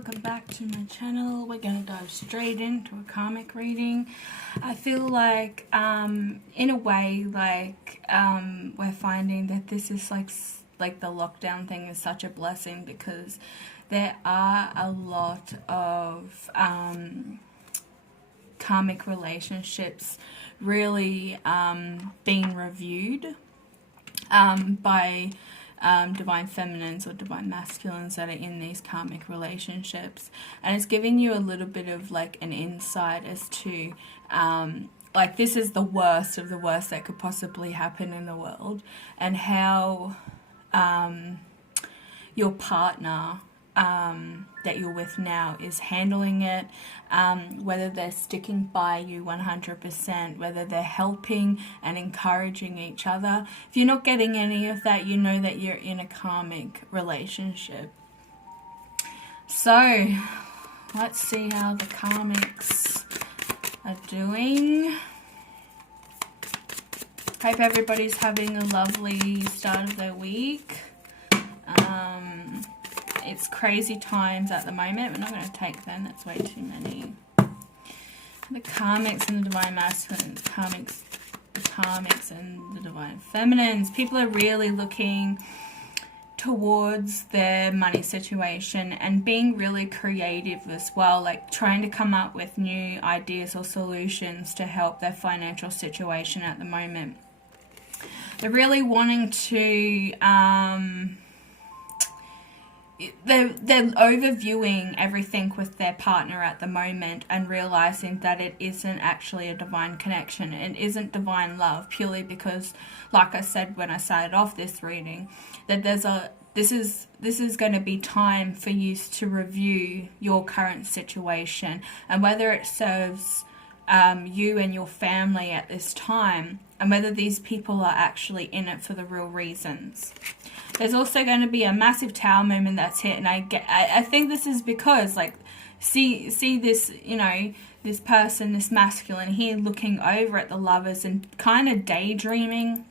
welcome back to my channel. We're going to dive straight into a karmic reading. I feel like in a way we're finding that this is like the lockdown thing is such a blessing, because there are a lot of karmic relationships really being reviewed by divine feminines or divine masculines that are in these karmic relationships, and it's giving you a little bit of like an insight as to like this is the worst of the worst that could possibly happen in the world, and how your partner that you're with now is handling it, whether they're sticking by you 100%, whether they're helping and encouraging each other. If you're not getting any of that, you know that you're in a karmic relationship. So let's see how the karmics are doing. Hope everybody's having a lovely start of their week. It's crazy times at the moment. We're not going to take them. That's way too many. The karmics and the divine masculines. The karmics and the divine feminines. People are really looking towards their money situation and being really creative as well. Like trying to come up with new ideas or solutions to help their financial situation at the moment. They're really wanting to... They're overviewing everything with their partner at the moment and realizing that it isn't actually a divine connection. It isn't divine love, purely because, like I said when I started off this reading, that this is going to be time for you to review your current situation and whether it serves you and your family at this time, and whether these people are actually in it for the real reasons. There's also going to be a massive tower moment that's hit, and I think this is because, like, see this, you know, this person, this masculine here looking over at the lovers and kind of daydreaming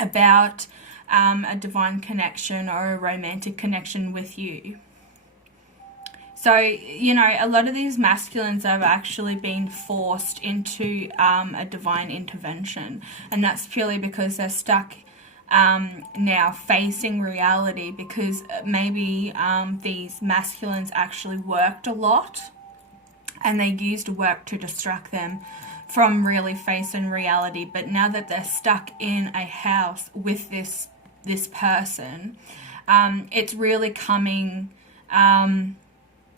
about a divine connection or a romantic connection with you. So, you know, a lot of these masculines have actually been forced into a divine intervention, and that's purely because they're stuck now facing reality, because maybe these masculines actually worked a lot and they used work to distract them from really facing reality. But now that they're stuck in a house with this person, it's really coming...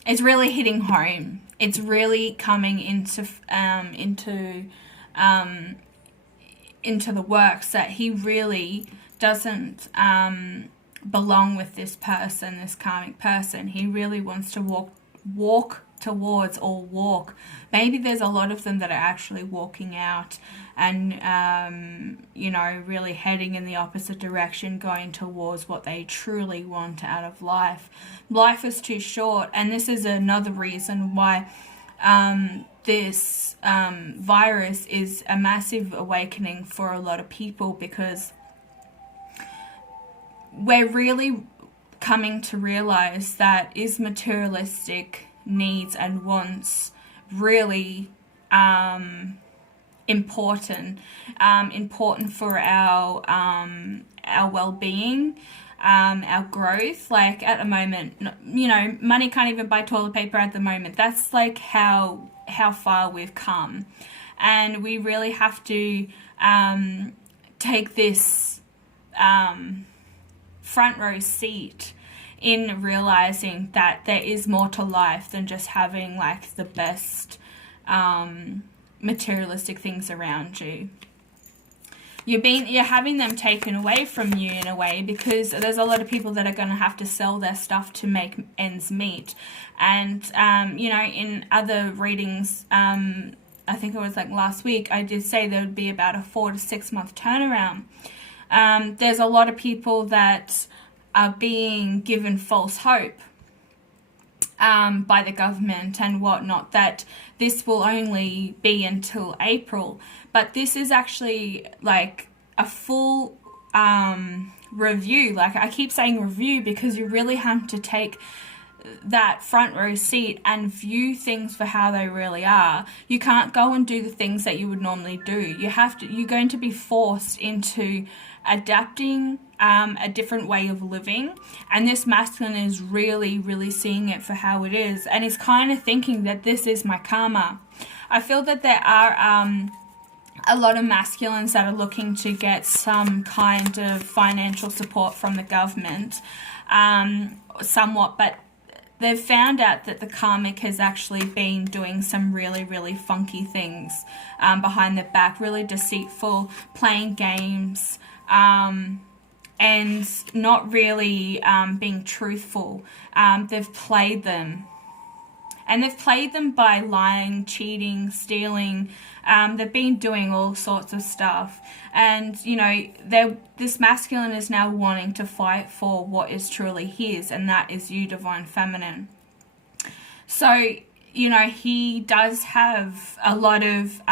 it's really hitting home. It's really coming into the works that he really doesn't belong with this person, this karmic person. He really wants to walk towards, or walk. Maybe there's a lot of them that are actually walking out and, you know, really heading in the opposite direction, going towards what they truly want out of life. Life is too short, and this is another reason why this virus is a massive awakening for a lot of people, because we're really coming to realize that is materialistic needs and wants really important for our well-being, our growth. Like at the moment, you know, money can't even buy toilet paper at the moment. That's like how far we've come, and we really have to take this front row seat in realizing that there is more to life than just having like the best materialistic things around you. You're having them taken away from you in a way, because there's a lot of people that are going to have to sell their stuff to make ends meet. And you know, in other readings, I think it was like last week, I did say there would be about a 4 to 6 month turnaround. There's a lot of people that are being given false hope by the government and whatnot, that this will only be until April. But this is actually like a full review. Like I keep saying review, because you really have to take that front row seat and view things for how they really are, you can't go and do the things that you would normally do. You're going to be forced into adapting a different way of living, and this masculine is really, really seeing it for how it is, and is kind of thinking that this is my karma. I feel that there are a lot of masculines that are looking to get some kind of financial support from the government, somewhat, but they've found out that the karmic has actually been doing some really, really funky things behind the back, really deceitful, playing games, and not really being truthful. They've played them. And they've played them by lying, cheating, stealing. They've been doing all sorts of stuff. And, you know, this masculine is now wanting to fight for what is truly his, and that is you, Divine Feminine. So, you know, he does have a lot of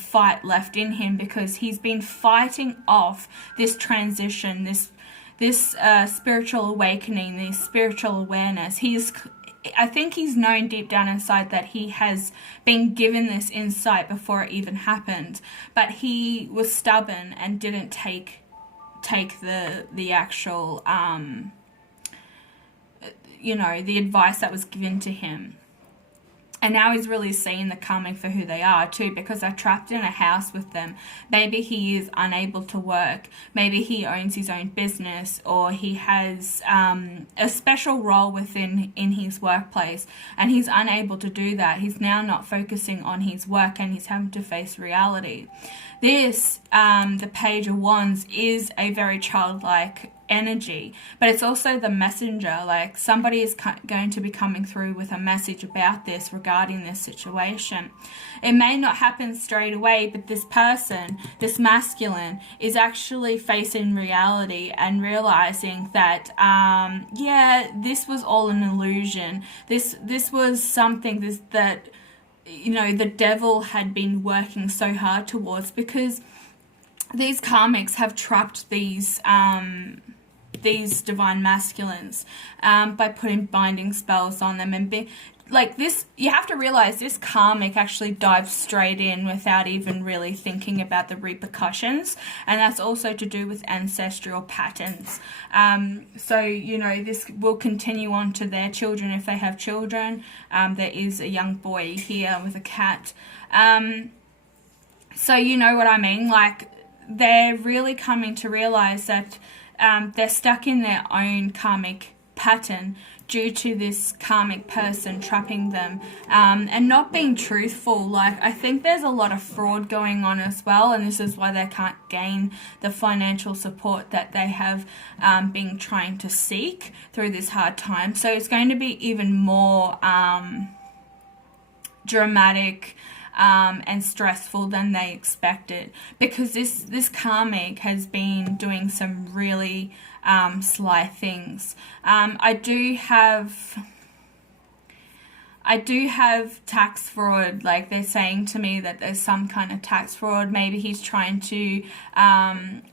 fight left in him, because he's been fighting off this transition, this spiritual awakening, this spiritual awareness. I think he's known deep down inside that he has been given this insight before it even happened, but he was stubborn and didn't take the actual you know, the advice that was given to him. And now he's really seeing the karmic for who they are too, because they're trapped in a house with them. Maybe he is unable to work. Maybe he owns his own business, or he has a special role in his workplace, and he's unable to do that. He's now not focusing on his work, and he's having to face reality. This, the Page of Wands, is a very childlike energy, but it's also the messenger. Like, somebody is going to be coming through with a message about this, regarding this situation. It may not happen straight away, but this person, this masculine, is actually facing reality and realizing that yeah, this was all an illusion. This was something that, you know, the devil had been working so hard towards, because these karmics have trapped these divine masculines by putting binding spells on them, and like this, you have to realize this karmic actually dives straight in without even really thinking about the repercussions, and that's also to do with ancestral patterns. So, you know, this will continue on to their children if they have children. There is a young boy here with a cat. So you know what I mean? Like, they're really coming to realize that they're stuck in their own karmic pattern due to this karmic person trapping them and not being truthful. Like, I think there's a lot of fraud going on as well, and this is why they can't gain the financial support that they have been trying to seek through this hard time. So it's going to be even more dramatic and stressful than they expected, because this karmic has been doing some really sly things. I do have tax fraud. Like, they're saying to me that there's some kind of tax fraud. Maybe he's trying to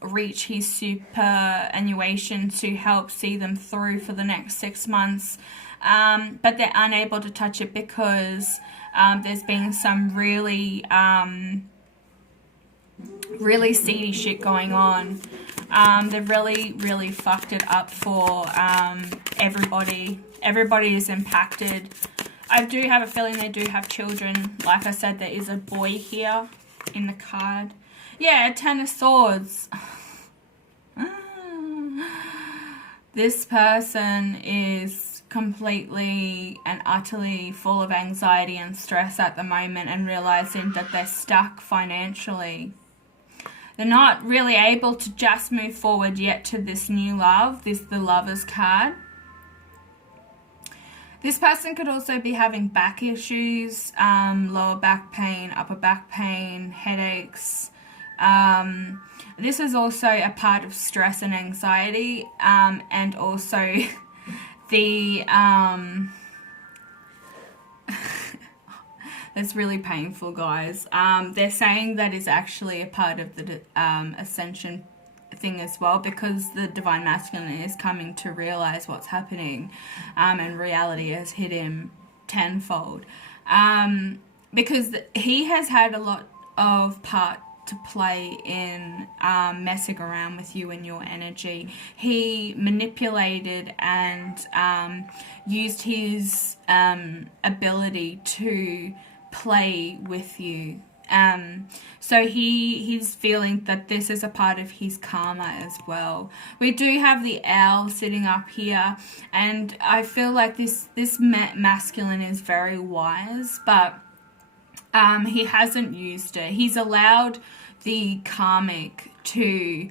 reach his superannuation to help see them through for the next 6 months, but they're unable to touch it because there's been some really really seedy shit going on. They've really, really fucked it up for everybody. Everybody is impacted. I do have a feeling they do have children. Like I said, there is a boy here in the card. Yeah, 10 of Swords. This person is completely and utterly full of anxiety and stress at the moment, and realizing that they're stuck financially. They're not really able to just move forward yet to this new love, the Lover's card. This person could also be having back issues, lower back pain, upper back pain, headaches. This is also a part of stress and anxiety, and also the that's really painful, guys. They're saying that is actually a part of the ascension thing as well, because the divine masculine is coming to realize what's happening, and reality has hit him tenfold, because he has had a lot of part to play in messing around with you and your energy. He manipulated and used his ability to play with you. So he's feeling that this is a part of his karma as well. We do have the owl sitting up here, and I feel like this masculine is very wise, but he hasn't used it. He's allowed the karmic to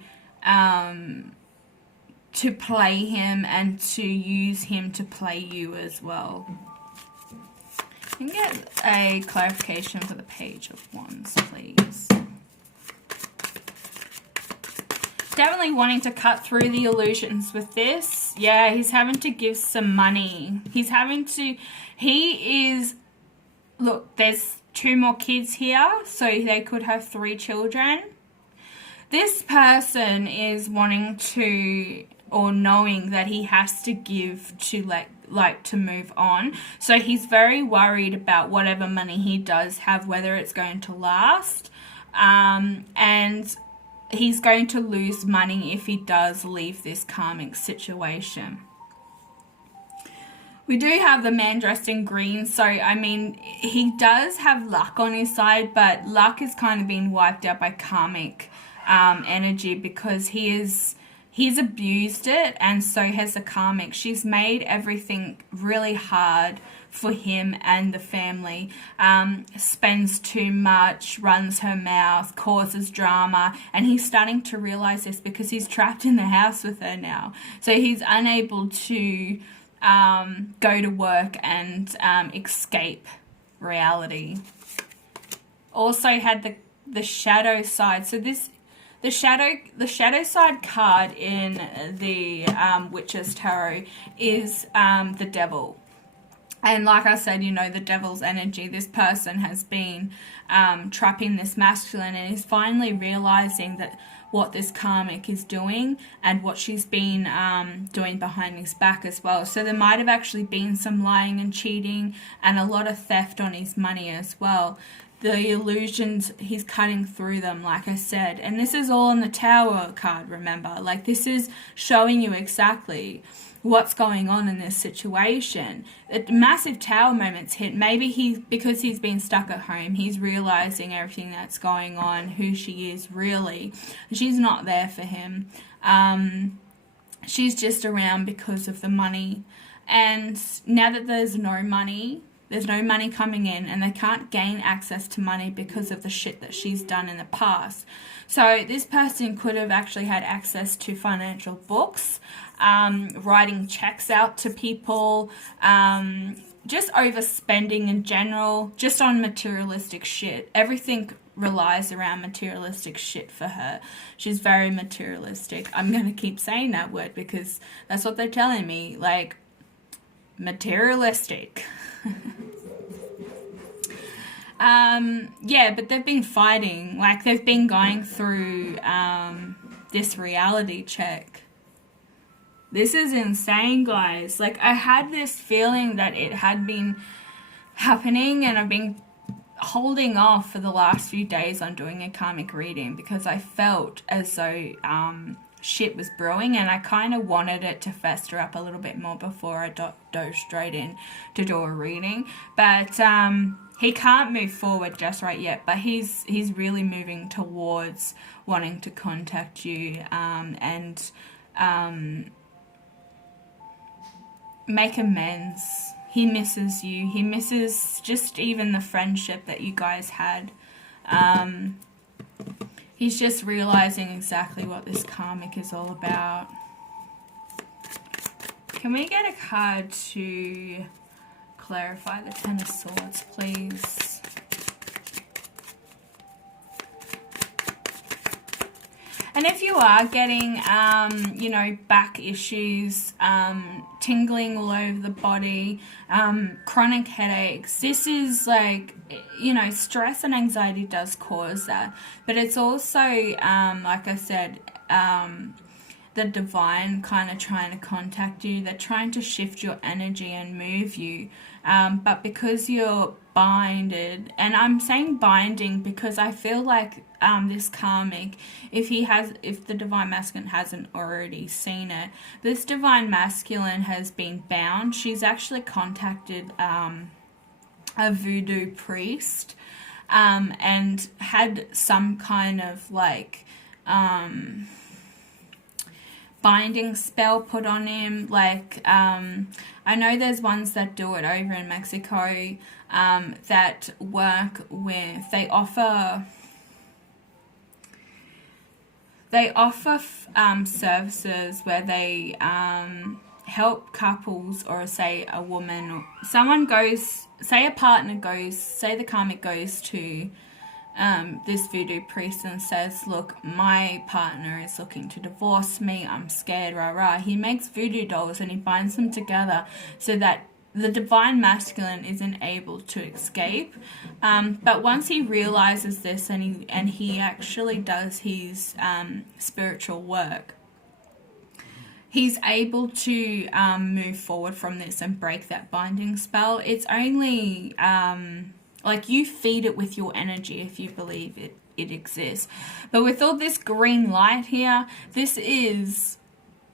play him and to use him to play you as well. Can you get a clarification for the Page of Wands, please? Definitely wanting to cut through the illusions with this. Yeah, he's having to give some money. Look, there's 2 more kids here, so they could have 3 children. This person is wanting to, or knowing that he has to give to to move on. So he's very worried about whatever money he does have, whether it's going to last, and he's going to lose money if he does leave this karmic situation. We do have the man dressed in green, so I mean, he does have luck on his side, but luck is kind of being wiped out by karmic energy, because he's abused it, and so has the karmic. She's made everything really hard for him and the family, spends too much, runs her mouth, causes drama, and he's starting to realize this because he's trapped in the house with her now. So he's unable to go to work and escape reality. Also had the shadow side. So the shadow side card in the Witch's Tarot is the Devil. And like I said, the devil's energy. This person has been trapping this masculine and is finally realizing that what this karmic is doing and what she's been doing behind his back as well. So there might have actually been some lying and cheating and a lot of theft on his money as well. The illusions, he's cutting through them, like I said. And this is all in the Tower card, remember? Like, this is showing you exactly what's going on in this situation. Massive Tower moments hit. Maybe because he's been stuck at home, he's realizing everything that's going on, who she is really. She's not there for him. She's just around because of the money. And now that there's no money coming in, and they can't gain access to money because of the shit that she's done in the past. So this person could have actually had access to financial books, writing checks out to people, just overspending in general, just on materialistic shit. Everything relies around materialistic shit for her. She's very materialistic. I'm going to keep saying that word because that's what they're telling me, like, materialistic. Yeah, but they've been fighting. Like, they've been going through this reality check. This is insane, guys. Like, I had this feeling that it had been happening, and I've been holding off for the last few days on doing a karmic reading because I felt as though shit was brewing, and I kind of wanted it to fester up a little bit more before I dove straight in to do a reading. But he can't move forward just right yet, but he's really moving towards wanting to contact you and make amends. He misses you. He misses just even the friendship that you guys had. He's just realizing exactly what this karmic is all about. Can we get a card to clarify the Ten of Swords, please? And if you are getting, back issues, tingling all over the body, chronic headaches, this is like, stress and anxiety does cause that. But it's also, like I said, the divine kind of trying to contact you. They're trying to shift your energy and move you. But because you're binded, and I'm saying binding because I feel like this karmic, if the divine masculine hasn't already seen it, this divine masculine has been bound. She's actually contacted a voodoo priest and had some kind of like binding spell put on him. Like I know there's ones that do it over in Mexico that work with, they offer services where they help couples, or say a woman or someone goes, say a partner goes, say the karmic goes to this voodoo priest and says, look, my partner is looking to divorce me, I'm scared, rah rah. He makes voodoo dolls and he binds them together so that the divine masculine isn't able to escape. But once he realizes this and he actually does his spiritual work, he's able to move forward from this and break that binding spell. It's only like you feed it with your energy if you believe it exists. But with all this green light here, this is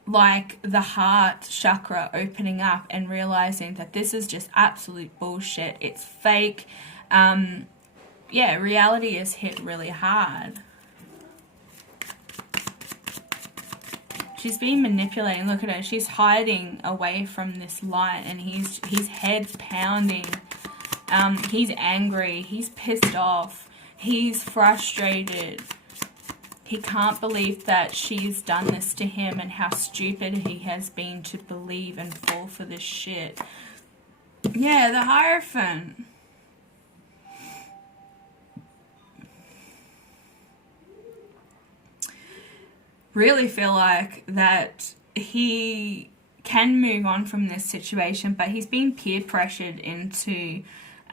like the heart chakra opening up and realizing that this is just absolute bullshit. It's fake. Yeah, reality is hit really hard. She's being manipulated. Look at her. She's hiding away from this light, and his head's pounding. He's angry. He's pissed off. He's frustrated. He can't believe that she's done this to him and how stupid he has been to believe and fall for this shit. Yeah, the Hierophant. Really feel like that he can move on from this situation, but he's being peer pressured into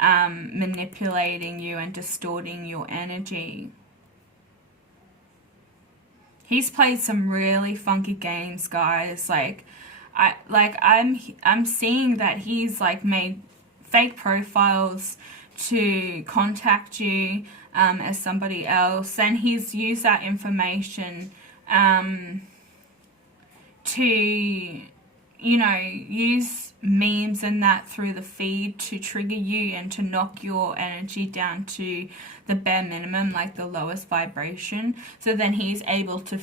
manipulating you and distorting your energy. He's played some really funky games, guys. I'm seeing that he's like made fake profiles to contact you as somebody else, and he's used that information to, you know, use memes and that through the feed to trigger you and to knock your energy down to the bare minimum, like the lowest vibration. So then he's able to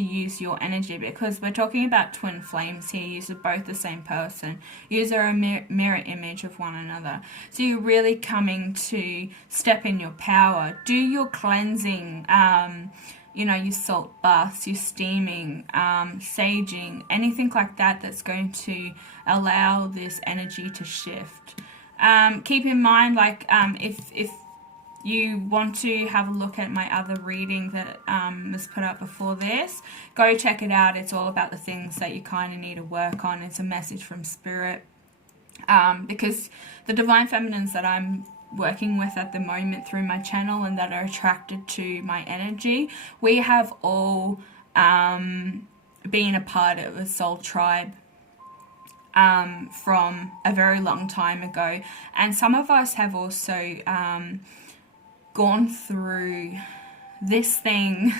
use your energy, because we're talking about twin flames here. You're both the same person. You're a mirror image of one another. So you're really coming to step in your power. Do your cleansing, you know, your salt baths, your steaming, saging, anything like that that's going to allow this energy to shift. Keep in mind, like, if you want to have a look at my other reading that was put up before this, go check it out. It's all about the things that you kind of need to work on. It's a message from spirit. Because the divine feminines that I'm working with at the moment through my channel and that are attracted to my energy, we have all been a part of a soul tribe from a very long time ago. And some of us have also gone through this thing,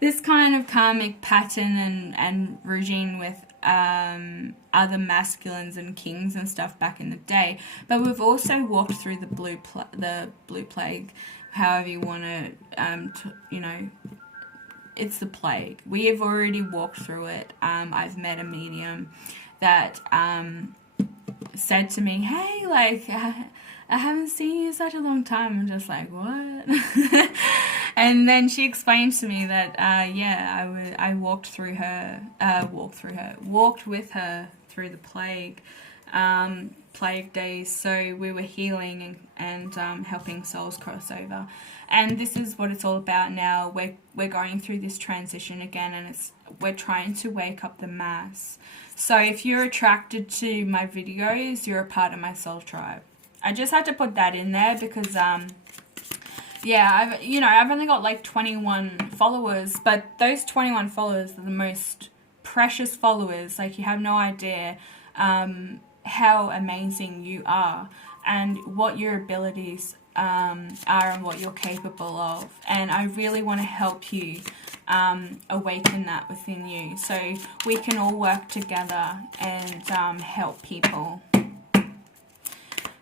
this kind of karmic pattern and regime with other masculines and kings and stuff back in the day. But we've also walked through the blue plague, however you want to, you know, it's the plague. We have already walked through it. I've met a medium that said to me, hey, like, I haven't seen you in such a long time. I'm just like, what? And then she explained to me that, yeah, I walked with her through the plague days. So we were healing and helping souls cross over. And this is what it's all about now. We're going through this transition again, and we're trying to wake up the mass. So if you're attracted to my videos, you're a part of my soul tribe. I just had to put that in there because Yeah, I've only got like 21 followers, but those 21 followers are the most precious followers. Like, you have no idea how amazing you are and what your abilities are and what you're capable of. And I really want to help you awaken that within you, so we can all work together and help people.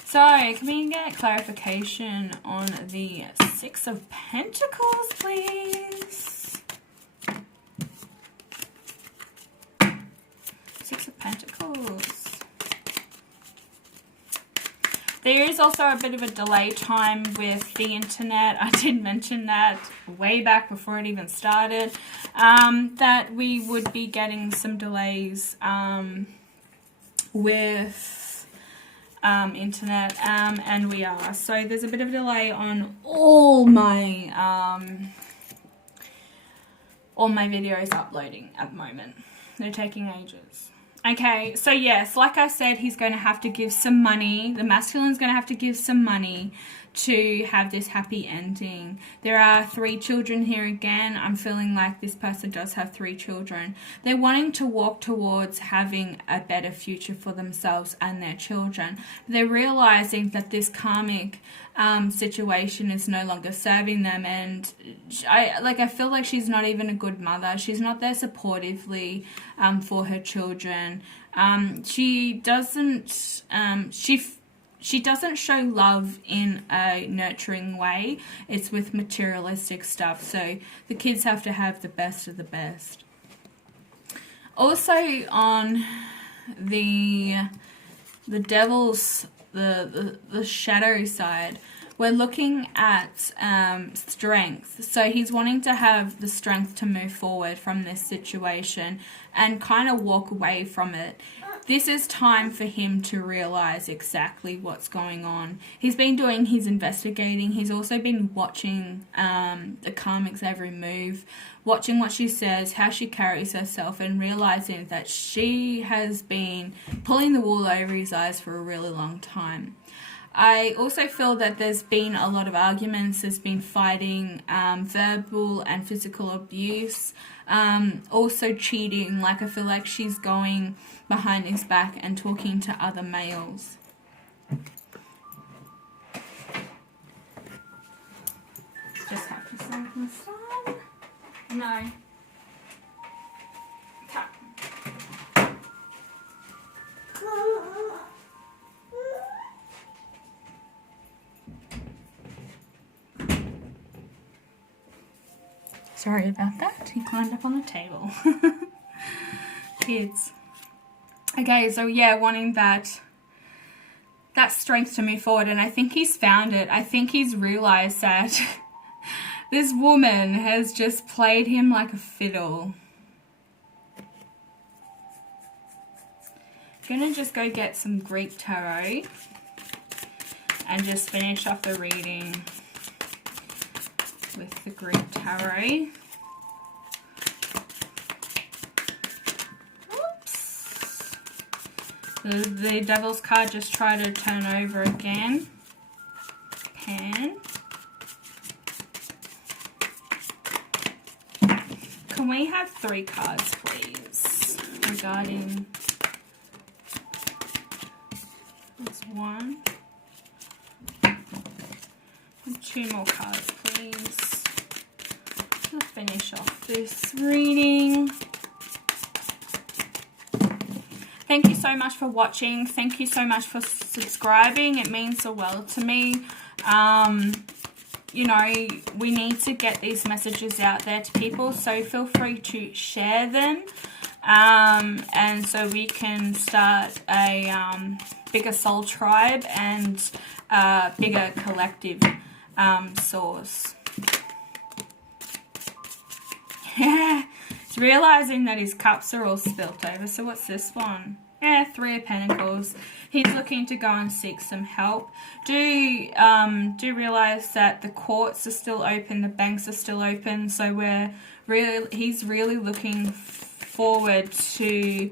So, can we get clarification on the Six of Pentacles, please? Six of Pentacles. There is also a bit of a delay time with the internet. I did mention that way back before it even started, that we would be getting some delays with internet, and we are. So there's a bit of a delay on all my videos uploading at the moment. They're taking ages. Okay, so yes, like I said, he's going to have to give some money. The masculine's going to have to give some money to have this happy ending. There are 3 children here again. I'm feeling like this person does have 3 children. They're wanting to walk towards having a better future for themselves and their children. They're realizing that this karmic situation is no longer serving them, and I feel like she's not even a good mother. She's not there supportively for her children. She doesn't show love in a nurturing way. It's with materialistic stuff. So the kids have to have the best of the best. Also on the devil's, the shadow side, we're looking at strength. So he's wanting to have the strength to move forward from this situation and kind of walk away from it. This is time for him to realize exactly what's going on. He's been doing his investigating. He's also been watching the karmic's every move, watching what she says, how she carries herself, and realizing that she has been pulling the wool over his eyes for a really long time. I also feel that there's been a lot of arguments. There's been fighting, verbal and physical abuse, also cheating. Like, I feel like she's going behind his back and talking to other males. Just have to start this on. No. Cut. Sorry about that. He climbed up on the table. Kids. Okay, so yeah, wanting that strength to move forward, and I think he's found it. I think he's realized that this woman has just played him like a fiddle. I'm gonna just go get some Greek tarot and just finish off the reading with the Greek tarot. Oops. The Devil's card just tried to turn over again. Pen. Can we have 3 cards, please, regarding... That's 1. And 2 more cards, please. I'll finish off this reading. Thank you so much for watching. Thank you so much for subscribing. It means so well to me. You know, we need to get these messages out there to people, so feel free to share them. And so we can start a bigger soul tribe and a bigger collective source. Yeah, he's realizing that his cups are all spilt over. So what's this one? Yeah, 3 of Pentacles. He's looking to go and seek some help. Do realize that the courts are still open, the banks are still open. So he's really looking forward to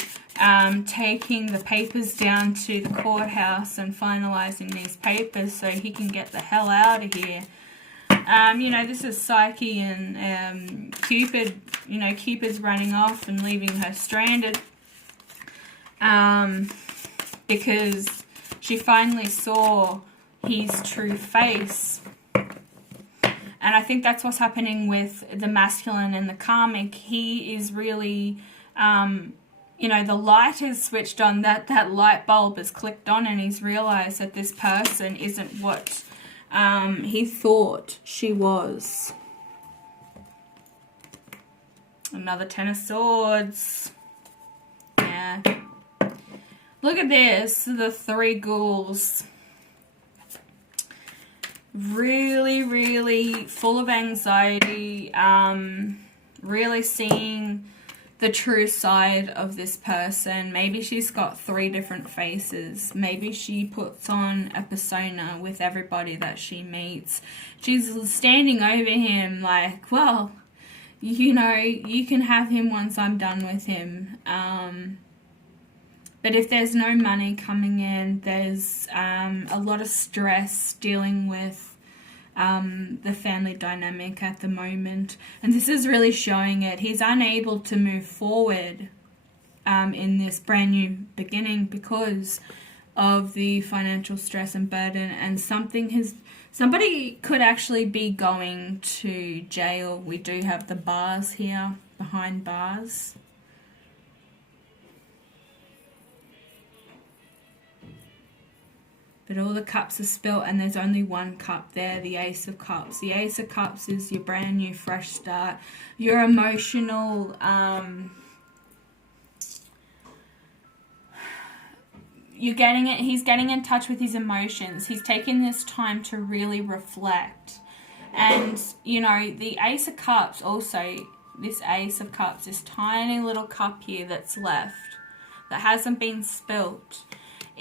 taking the papers down to the courthouse and finalizing these papers so he can get the hell out of here. You know, this is Psyche and Cupid. You know, Cupid's running off and leaving her stranded. Because she finally saw his true face. And I think that's what's happening with the masculine and the karmic. He is really, you know, the light is switched on. That light bulb is clicked on, and he's realized that this person isn't what he thought she was. Another Ten of Swords. Yeah. Look at this. The three ghouls. Really, really full of anxiety. Really seeing the true side of this person. Maybe she's got 3 different faces. Maybe she puts on a persona with everybody that she meets. She's standing over him like, well, you know, you can have him once I'm done with him. But if there's no money coming in, there's a lot of stress dealing with the family dynamic at the moment. And this is really showing it. He's unable to move forward in this brand new beginning because of the financial stress and burden. And somebody could actually be going to jail. We do have the bars here, behind bars. But all the cups are spilt and there's only one cup there, the Ace of Cups. The Ace of Cups is your brand new fresh start. Your emotional, he's getting in touch with his emotions. He's taking this time to really reflect. And, you know, the Ace of Cups also, this Ace of Cups, this tiny little cup here that's left, that hasn't been spilt,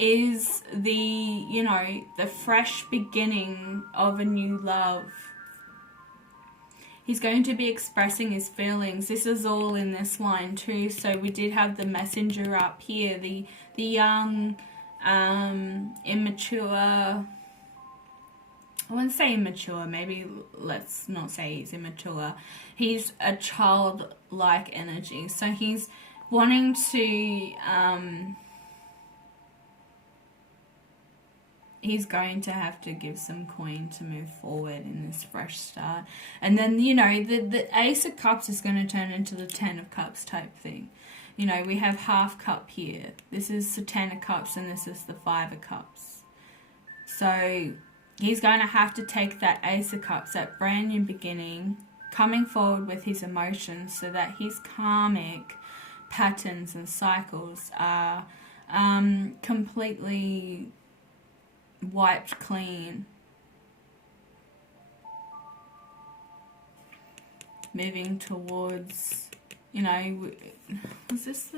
is the, you know, the fresh beginning of a new love. He's going to be expressing his feelings. This is all in this line too. So we did have the Messenger up here, the young, immature, I wouldn't say immature, maybe let's not say he's immature. He's a childlike energy. So he's wanting to, he's going to have to give some coin to move forward in this fresh start. And then, you know, the Ace of Cups is going to turn into the Ten of Cups type thing. You know, we have half cup here. This is the Ten of Cups and this is the Five of Cups. So he's going to have to take that Ace of Cups, that brand new beginning, coming forward with his emotions so that his karmic patterns and cycles are completely wiped clean. Moving towards, you know, was this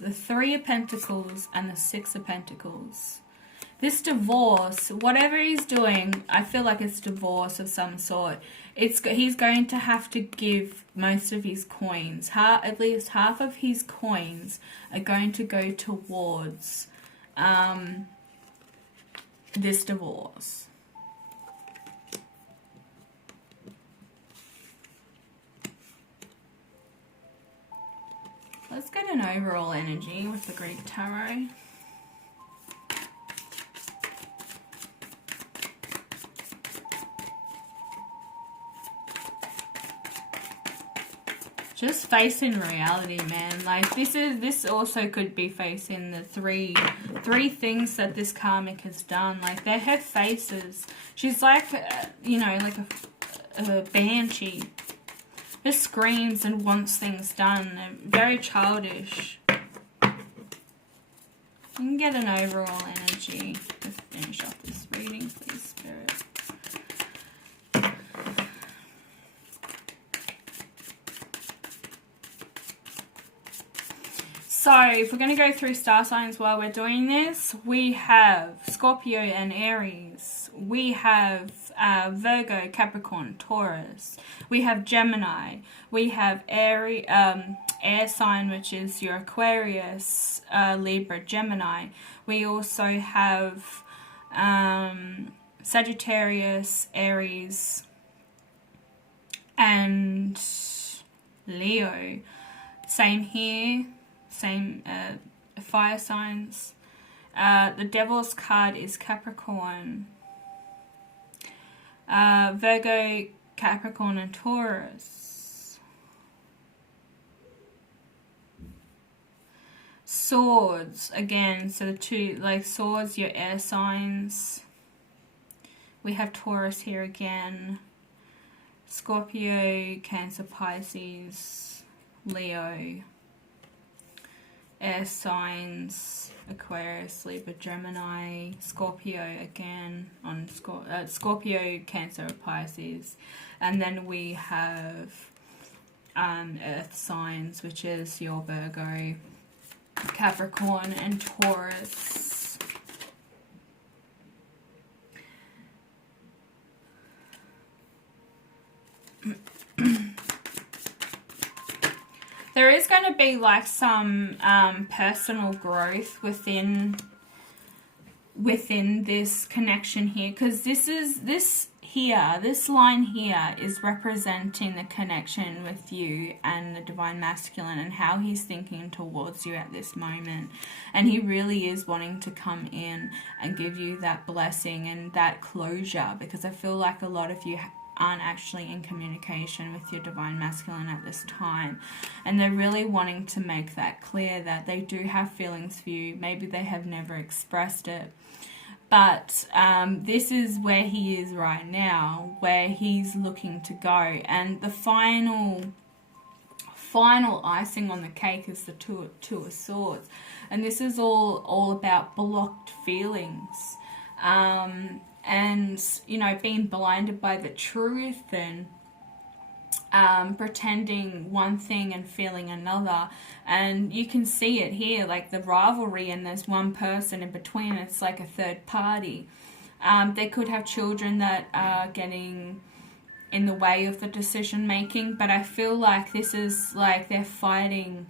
the Three of Pentacles and the Six of Pentacles? This divorce, whatever he's doing, I feel like it's divorce of some sort. He's going to have to give most of his coins. At least half of his coins are going to go towards this divorce. Let's get an overall energy with the Greek Tarot. Just facing reality, man. Like this also could be facing the three things that this karmic has done. Like they're her faces. She's like, you know, like a banshee. Just screams and wants things done. They're very childish. You can get an overall energy to finish off this reading, please, Spirit. So, if we're going to go through star signs while we're doing this, we have Scorpio and Aries. We have Virgo, Capricorn, Taurus. We have Gemini. We have air sign, which is your Aquarius, Libra, Gemini. We also have Sagittarius, Aries, and Leo. Same here, same fire signs. The Devil's card is Capricorn, Virgo, Capricorn, and Taurus. Swords, again, so the two, like swords, your air signs. We have Taurus here again. Scorpio, Cancer, Pisces, Leo. Air signs, Aquarius, Libra, Gemini, Scorpio again on Scorpio, Cancer, Pisces. And then we have earth signs, which is your Virgo, Capricorn, and Taurus. There is going to be like some personal growth within this connection here, because this line here is representing the connection with you and the divine masculine and how he's thinking towards you at this moment. And he really is wanting to come in and give you that blessing and that closure, because I feel like a lot of you aren't actually in communication with your divine masculine at this time, and they're really wanting to make that clear that they do have feelings for you. Maybe they have never expressed it, but this is where he is right now, where he's looking to go. And the final icing on the cake is the two of swords, and this is all about blocked feelings, and, you know, being blinded by the truth and pretending one thing and feeling another. And you can see it here, like the rivalry, and there's one person in between. It's like a third party. They could have children that are getting in the way of the decision making, but I feel like this is like they're fighting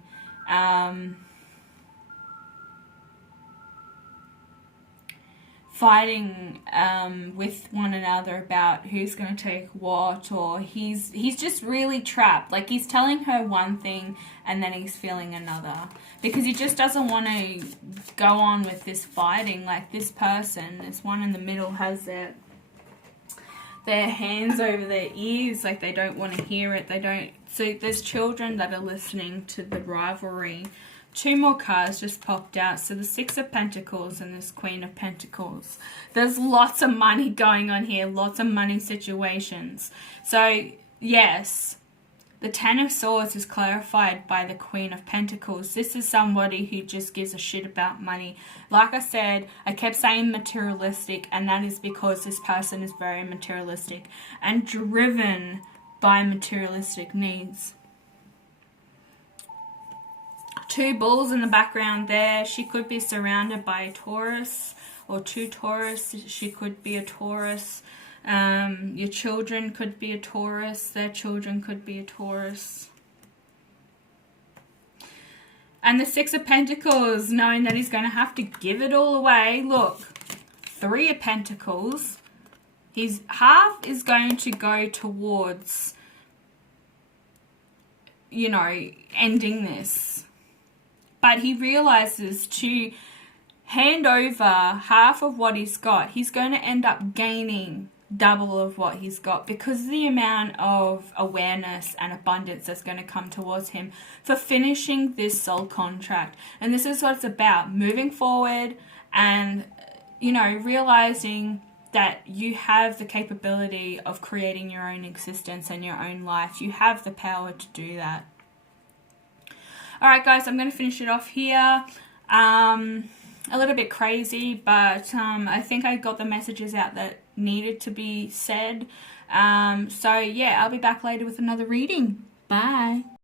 with one another about who's going to take what, or he's just really trapped. Like, he's telling her one thing and then he's feeling another, because he just doesn't want to go on with this fighting. Like, this person, this one in the middle, has their hands over their ears, like they don't want to hear it. So there's children that are listening to the rivalry. Two more cards just popped out. So the Six of Pentacles and this Queen of Pentacles. There's lots of money going on here. Lots of money situations. So, yes, the Ten of Swords is clarified by the Queen of Pentacles. This is somebody who just gives a shit about money. Like I said, I kept saying materialistic, and that is because this person is very materialistic and driven by materialistic needs. Two bulls in the background there. She could be surrounded by a Taurus or two Taurus. She could be a Taurus. Your children could be a Taurus. Their children could be a Taurus. And the Six of Pentacles, knowing that he's going to have to give it all away. Look, Three of Pentacles. His half is going to go towards, you know, ending this. But he realizes to hand over half of what he's got, he's going to end up gaining double of what he's got, because of the amount of awareness and abundance that's going to come towards him for finishing this soul contract. And this is what it's about, moving forward and, you know, realizing that you have the capability of creating your own existence and your own life. You have the power to do that. Alright guys, I'm going to finish it off here. A little bit crazy, but I think I got the messages out that needed to be said. So yeah, I'll be back later with another reading. Bye.